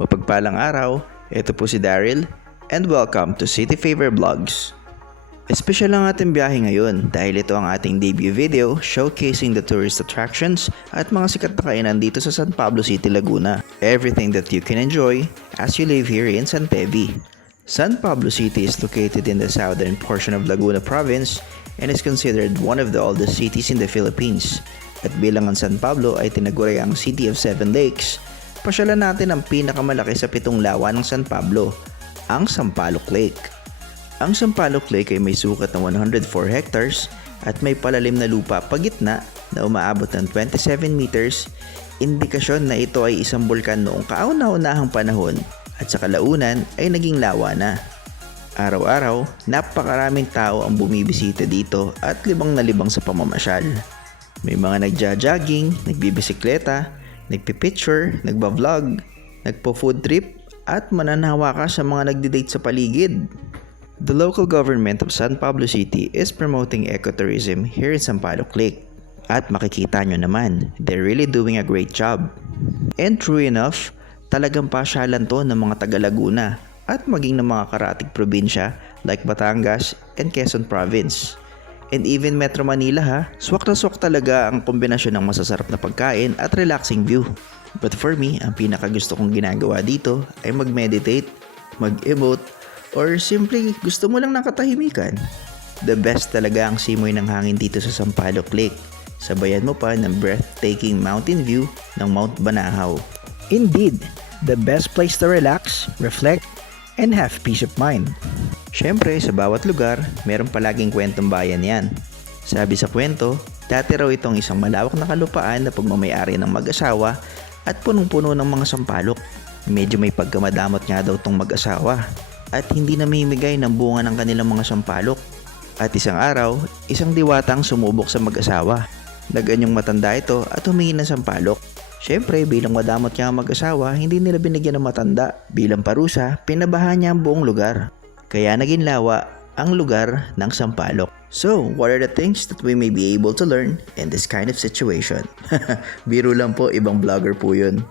Mapagpalang araw, ito po si Daryl and welcome to City Favor Vlogs. Espesyal ang ating biyahe ngayon dahil ito ang ating debut video showcasing the tourist attractions at mga sikat na kainan dito sa San Pablo City, Laguna. Everything that you can enjoy as you live here in San Pevi. San Pablo City is located in the southern portion of Laguna Province and is considered one of the oldest cities in the Philippines. At bilang ang San Pablo ay tinaguri ang City of Seven Lakes, pasyalan natin ang pinakamalaki sa 7 lawa ng San Pablo, ang Sampaloc Lake. Ang Sampaloc Lake ay may sukat na 104 hectares at may palalim na lupa pagitna na umaabot ng 27 meters, indikasyon na ito ay isang bulkan noong kauna-unahang panahon at sa kalaunan ay naging lawa na. Araw-araw, napakaraming tao ang bumibisita dito at libang na libang sa pamamasyal. May mga nagja-jogging, nagbibisikleta, nagpipicture, nagba-vlog, nagpo-food trip, at mananawa ka sa mga nagdi-date sa paligid. The local government of San Pablo City is promoting ecotourism here in Sampaloc Lake. At makikita nyo naman, they're really doing a great job. And true enough, talagang pasyalan to ng mga taga-Laguna at maging ng mga karatig probinsya like Batangas and Quezon Province. And even Metro Manila ha, swak na swak talaga ang kombinasyon ng masasarap na pagkain at relaxing view. But for me, ang pinakagusto kong ginagawa dito ay mag-meditate, mag-emote, or simply gusto mo lang ng katahimikan. The best talaga ang simoy ng hangin dito sa Sampaloc Lake. Sabayan mo pa ng breathtaking mountain view ng Mount Banahaw. Indeed, the best place to relax, reflect, and have peace of mind. Siyempre, sa bawat lugar, meron palaging kwentong bayan yan. Sabi sa kwento, dati raw itong isang malawak na kalupaan na pagmamayari ng mag-asawa at punong-puno ng mga sampalok. Medyo may pagkamadamot nga daw tong mag-asawa at hindi namimigay ng bunga ng kanilang mga sampalok. At isang araw, isang diwatang sumubok sa mag-asawa. Naganyong matanda ito at humingi ng sampalok. Siyempre, bilang madamot niya ang mag-asawa, hindi nila binigyan ng matanda. Bilang parusa, pinabaha niya ang buong lugar. Kaya naging lawa ang lugar ng Sampaloc. So, what are the things that we may be able to learn in this kind of situation? Biro lang po, ibang vlogger po yun.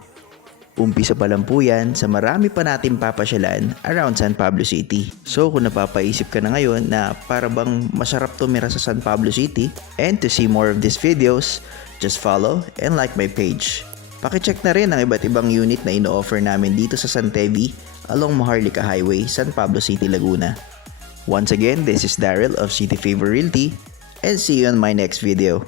Umpisa pa lang po yan sa marami pa natin papasyalan around San Pablo City. So, kung napapaisip ka na ngayon na para bang masarap tumira sa San Pablo City and to see more of these videos, just follow and like my page. Pakicheck na rin ang iba't ibang unit na ino-offer namin dito sa San Pevi along Maharlika Highway, San Pablo City, Laguna. Once again, this is Daryl of City Favor Realty and see you on my next video.